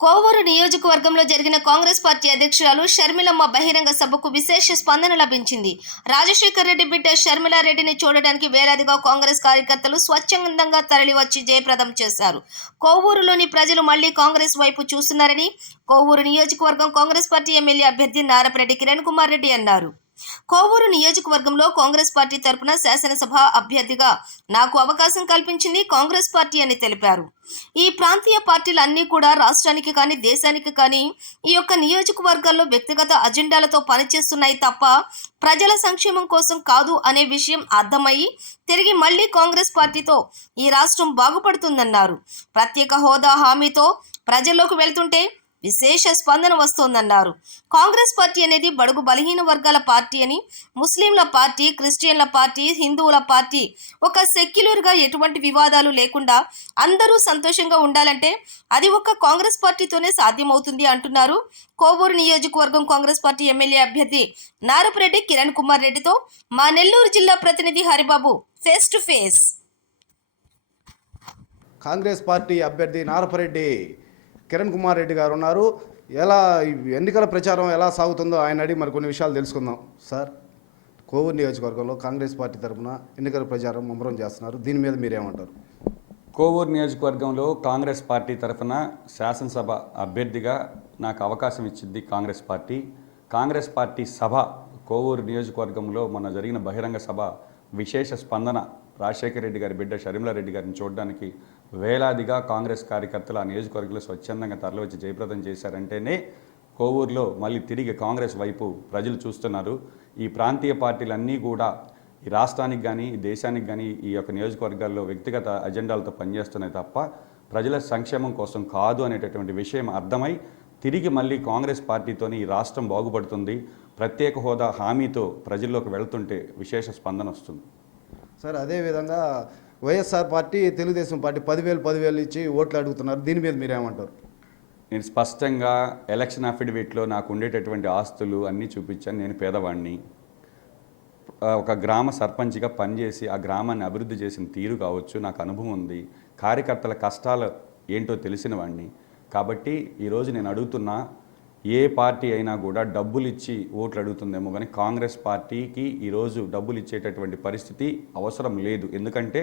కోవూరు నియోజకవర్గంలో జరిగిన కాంగ్రెస్ పార్టీ అధ్యక్షురాలు షర్మిలమ్మ బహిరంగ సభకు విశేష స్పందన లభించింది. రాజశేఖర్ రెడ్డి బిడ్డ షర్మిలారెడ్డిని చూడడానికి వేలాదిగా కాంగ్రెస్ కార్యకర్తలు స్వచ్ఛందంగా తరలివచ్చి జయప్రదం చేశారు. కోవూరులోని ప్రజలు మళ్లీ కాంగ్రెస్ వైపు చూస్తున్నారని కోవూరు నియోజకవర్గం కాంగ్రెస్ పార్టీ ఎమ్మెల్యే అభ్యర్థి నారపరెడ్డి కిరణ్ కుమార్ రెడ్డి అన్నారు. కోవూరు నియోజకవర్గంలో కాంగ్రెస్ పార్టీ తరపున శాసనసభ అభ్యర్థిగా నాకు అవకాశం కల్పించింది కాంగ్రెస్ పార్టీ అని తెలిపారు. ఈ ప్రాంతీయ పార్టీలు అన్నీ కూడా రాష్ట్రానికి కానీ దేశానికి కానీ ఈ యొక్క నియోజకవర్గాల్లో వ్యక్తిగత అజెండాలతో పనిచేస్తున్నాయి తప్ప ప్రజల సంక్షేమం కోసం కాదు అనే విషయం అర్థమయ్యి తిరిగి మళ్లీ కాంగ్రెస్ పార్టీతో ఈ రాష్ట్రం బాగుపడుతుందన్నారు. ప్రత్యేక హోదా హామీతో ప్రజల్లోకి వెళ్తుంటే విశేష స్పందన వస్తోందన్నారు. కాంగ్రెస్ పార్టీ అనేది బడుగు బలహీన వర్గాల పార్టీ అని, ముస్లింల పార్టీ, క్రిస్టియన్ల పార్టీ, హిందువుల పార్టీ, ఒక సెక్యులర్గా ఎటువంటి వివాదాలు లేకుండా అందరూ సంతోషంగా ఉండాలంటే అది ఒక కాంగ్రెస్ పార్టీతోనే సాధ్యమవుతుంది అంటున్నారు. కోవూరు నియోజకవర్గం కాంగ్రెస్ పార్టీ ఎమ్మెల్యే అభ్యర్థి నారపరెడ్డి కిరణ్ కుమార్ రెడ్డితో మా నెల్లూరు జిల్లా ప్రతినిధి Haribabu face to face. Congress party అభ్యర్థి నారపరెడ్డి కిరణ్ కుమార్ రెడ్డి గారు ఉన్నారు. ఎలా ఎన్నికల ప్రచారం ఎలా సాగుతుందో ఆయన అడిగి మరి కొన్ని విషయాలు తెలుసుకుందాం. సార్, కోవూరు నియోజకవర్గంలో కాంగ్రెస్ పార్టీ తరఫున ఎన్నికల ప్రచారం ముమ్మరం చేస్తున్నారు. దీని మీద మీరేమంటారు? కోవూరు నియోజకవర్గంలో కాంగ్రెస్ పార్టీ తరఫున శాసనసభ అభ్యర్థిగా నాకు అవకాశం ఇచ్చింది కాంగ్రెస్ పార్టీ. కాంగ్రెస్ పార్టీ సభ కోవూరు నియోజకవర్గంలో మొన్న జరిగిన బహిరంగ సభ విశేష స్పందన. రాజశేఖర రెడ్డి గారి బిడ్డ షర్మిలారెడ్డి గారిని చూడడానికి వేలాదిగా కాంగ్రెస్ కార్యకర్తలు ఆ నియోజకవర్గంలో స్వచ్ఛందంగా తరలివచ్చి జయప్రదం చేశారంటేనే కోవూరులో మళ్ళీ తిరిగి కాంగ్రెస్ వైపు ప్రజలు చూస్తున్నారు. ఈ ప్రాంతీయ పార్టీలన్నీ కూడా ఈ రాష్ట్రానికి కానీ ఈ దేశానికి కానీ ఈ యొక్క నియోజకవర్గాల్లో వ్యక్తిగత అజెండాలతో పనిచేస్తున్నాయి తప్ప ప్రజల సంక్షేమం కోసం కాదు అనేటటువంటి విషయం అర్థమై తిరిగి మళ్ళీ కాంగ్రెస్ పార్టీతోని ఈ రాష్ట్రం బాగుపడుతుంది, ప్రత్యేక హోదా హామీతో ప్రజల్లోకి వెళ్తుంటే విశేష స్పందన వస్తుంది. సార్, అదేవిధంగా వైఎస్ఆర్ పార్టీ, తెలుగుదేశం పార్టీ 10,000 ఇచ్చి ఓట్లు అడుగుతున్నారు. దీని మీద మీరేమంటారు? నేను స్పష్టంగా ఎలక్షన్ అఫిడవిట్లో నాకు ఉండేటటువంటి ఆస్తులు అన్నీ చూపించాను. నేను పేదవాడిని, ఒక గ్రామ సర్పంచ్గా పనిచేసి ఆ గ్రామాన్ని అభివృద్ధి చేసిన తీరు కావచ్చు, నాకు అనుభవం ఉంది. కార్యకర్తల కష్టాలు ఏంటో తెలిసిన వాడిని. కాబట్టి ఈరోజు నేను అడుగుతున్నా, ఏ పార్టీ అయినా కూడా డబ్బులు ఇచ్చి ఓట్లు అడుగుతుందేమో కానీ కాంగ్రెస్ పార్టీకి ఈరోజు డబ్బులు ఇచ్చేటటువంటి పరిస్థితి అవసరం లేదు. ఎందుకంటే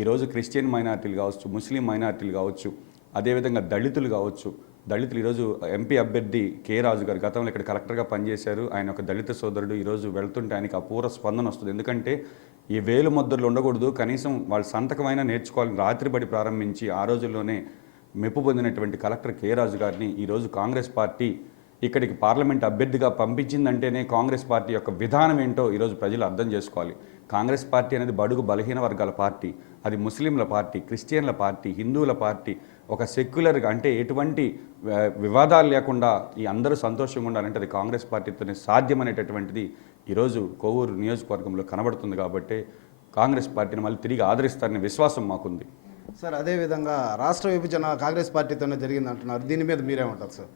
ఈరోజు క్రిస్టియన్ మైనార్టీలు కావచ్చు, ముస్లిం మైనార్టీలు కావచ్చు, అదేవిధంగా దళితులు కావచ్చు. దళితులు ఈరోజు ఎంపీ అభ్యర్థి కె రాజు గారు గతంలో ఇక్కడ కలెక్టర్గా పనిచేశారు. ఆయన ఒక దళిత సోదరుడు. ఈరోజు వెళ్తుంటే ఆయనకి అపూర్వ స్పందన వస్తుంది. ఎందుకంటే ఈ వేలు ముద్రలు ఉండకూడదు, కనీసం వాళ్ళ సంతకమైనా నేర్చుకోవాలని రాత్రిబడి ప్రారంభించి ఆ రోజుల్లోనే మెప్పు పొందినటువంటి కలెక్టర్ కె రాజు గారిని ఈరోజు కాంగ్రెస్ పార్టీ ఇక్కడికి పార్లమెంట్ అభ్యర్థిగా పంపించిందంటేనే కాంగ్రెస్ పార్టీ యొక్క విధానం ఏంటో ఈరోజు ప్రజలు అర్థం చేసుకోవాలి. కాంగ్రెస్ పార్టీ అనేది బడుగు బలహీన వర్గాల పార్టీ, అది ముస్లింల పార్టీ, క్రిస్టియన్ల పార్టీ, హిందువుల పార్టీ, ఒక సెక్యులర్గా అంటే ఎటువంటి వివాదాలు లేకుండా ఈ అందరూ సంతోషంగా ఉండాలంటే అది కాంగ్రెస్ పార్టీతోనే సాధ్యమనేటటువంటిది ఈరోజు కోవూరు నియోజకవర్గంలో కనబడుతుంది. కాబట్టి కాంగ్రెస్ పార్టీని మళ్ళీ తిరిగి ఆదరిస్తారనే విశ్వాసం మాకుంది. సార్, అదేవిధంగా రాష్ట్ర విభజన కాంగ్రెస్ పార్టీతోనే జరిగింది అంటున్నారు. దీని మీద మీరేమంటారు సార్?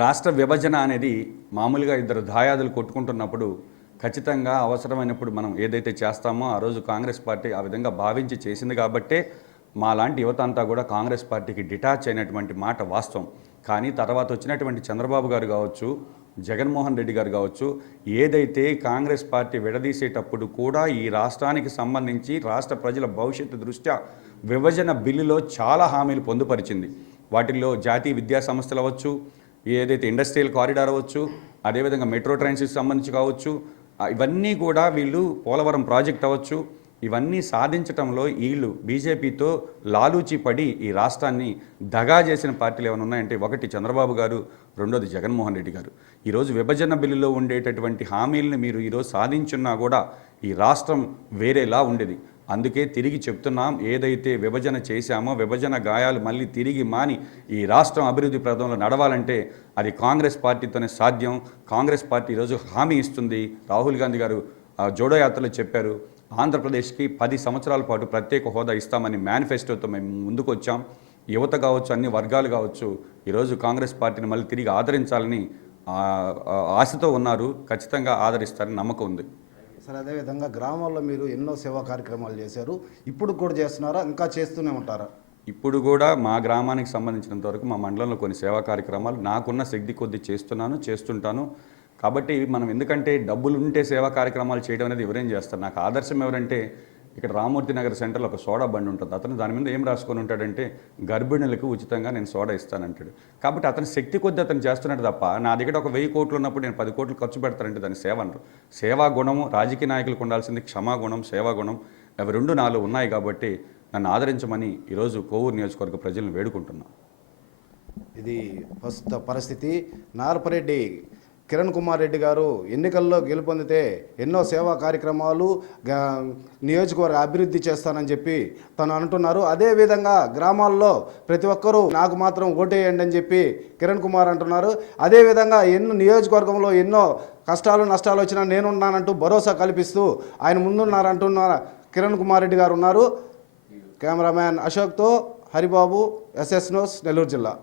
రాష్ట్ర విభజన అనేది మామూలుగా ఇద్దరు దాయాదులు కొట్టుకుంటున్నప్పుడు ఖచ్చితంగా అవసరమైనప్పుడు మనం ఏదైతే చేస్తామో ఆ రోజు కాంగ్రెస్ పార్టీ ఆ విధంగా భావించి చేసింది. కాబట్టే మా లాంటి యువత అంతా కూడా కాంగ్రెస్ పార్టీకి డిటాచ్ అయినటువంటి మాట వాస్తవం. కానీ తర్వాత వచ్చినటువంటి చంద్రబాబు గారు కావచ్చు, జగన్మోహన్ రెడ్డి గారు కావచ్చు, ఏదైతే కాంగ్రెస్ పార్టీ విడదీసేటప్పుడు కూడా ఈ రాష్ట్రానికి సంబంధించి రాష్ట్ర ప్రజల భవిష్యత్తు దృష్ట్యా విభజన బిల్లులో చాలా హామీలు పొందుపరిచింది. వాటిల్లో జాతీయ విద్యా సంస్థలు అవ్వచ్చు, ఏదైతే ఇండస్ట్రియల్ కారిడార్ అవ్వచ్చు, అదేవిధంగా మెట్రో ట్రైన్స్కి సంబంధించి కావచ్చు, ఇవన్నీ కూడా వీళ్ళు పోలవరం ప్రాజెక్ట్ అవ్వచ్చు, ఇవన్నీ సాధించడంలో వీళ్ళు బీజేపీతో లాలూచి పడి ఈ రాష్ట్రాన్ని దగా చేసిన పార్టీలు ఏమైనా ఉన్నాయంటే ఒకటి చంద్రబాబు గారు, రెండోది జగన్మోహన్ రెడ్డి గారు. ఈరోజు విభజన బిల్లులో ఉండేటటువంటి హామీలను మీరు ఈరోజు సాధించున్నా కూడా ఈ రాష్ట్రం వేరేలా ఉండేది. అందుకే తిరిగి చెప్తున్నాం, ఏదైతే విభజన చేశామో విభజన గాయాలు మళ్ళీ తిరిగి మాని ఈ రాష్ట్రం అభివృద్ధి ప్రదంలో నడవాలంటే అది కాంగ్రెస్ పార్టీతోనే సాధ్యం. కాంగ్రెస్ పార్టీ ఈరోజు హామీ ఇస్తుంది. రాహుల్ గాంధీ గారు జోడో యాత్రలో చెప్పారు, ఆంధ్రప్రదేశ్కి 10 సంవత్సరాల పాటు ప్రత్యేక హోదా ఇస్తామని మేనిఫెస్టోతో మేము ముందుకు వచ్చాం. యువత కావచ్చు, అన్ని వర్గాలు కావచ్చు, ఈరోజు కాంగ్రెస్ పార్టీని మళ్ళీ తిరిగి ఆదరించాలని ఆశతో ఉన్నారు. ఖచ్చితంగా ఆదరిస్తారని నమ్మకం ఉంది. సార్ అదేవిధంగా గ్రామాల్లో మీరు ఎన్నో సేవా కార్యక్రమాలు చేశారు, ఇప్పుడు కూడా చేస్తున్నారా, ఇంకా చేస్తూనే ఉంటారా? ఇప్పుడు కూడా మా గ్రామానికి సంబంధించినంత వరకు మా మండలంలో కొన్ని సేవా కార్యక్రమాలు నాకున్న శక్తి కొద్దీ చేస్తుంటాను. కాబట్టి మనం ఎందుకంటే డబ్బులు ఉంటే సేవా కార్యక్రమాలు చేయడం అనేది ఎవరేం చేస్తారు. నాకు ఆదర్శం ఎవరంటే ఇక్కడ రామూర్తి నగర్ సెంటర్లో ఒక సోడా బండి ఉంటుంది. అతను దాని మీద ఏం రాసుకొని ఉంటాడంటే గర్భిణులకు ఉచితంగా నేను సోడా ఇస్తానంటాడు. కాబట్టి అతని శక్తి కొద్దీ అతను చేస్తున్నాడు తప్ప నా దగ్గర ఒక 1000 కోట్లు ఉన్నప్పుడు నేను 10 కోట్లు ఖర్చు పెడతానంటే దాన్ని సేవ అంటారు. సేవా గుణము రాజకీయ నాయకులకు ఉండాల్సింది క్షమాగుణం, సేవాగుణం, అవి రెండు నాలో ఉన్నాయి. కాబట్టి నన్ను ఆదరించమని ఈరోజు కోవూరు నియోజకవర్గ ప్రజలను వేడుకుంటున్నాను. ఇది ప్రస్తుత పరిస్థితి. నారపరెడ్డి కిరణ్ కుమార్ రెడ్డి గారు ఎన్నికల్లో గెలుపొందితే ఎన్నో సేవా కార్యక్రమాలు నియోజకవర్గ అభివృద్ధి చేస్తానని చెప్పి తను అంటున్నారు. అదేవిధంగా గ్రామాల్లో ప్రతి ఒక్కరూ నాకు మాత్రం ఓటేయండి అని చెప్పి కిరణ్ కుమార్ అంటున్నారు. అదేవిధంగా నియోజకవర్గంలో ఎన్నో కష్టాలు నష్టాలు వచ్చినా నేనున్నానంటూ భరోసా కల్పిస్తూ ఆయన ముందున్నారంటున్న కిరణ్ కుమార్ రెడ్డి గారు ఉన్నారు. కెమెరామ్యాన్ అశోక్తో హరిబాబు, ఎస్ఎస్ న్యూస్, నెల్లూరు జిల్లా.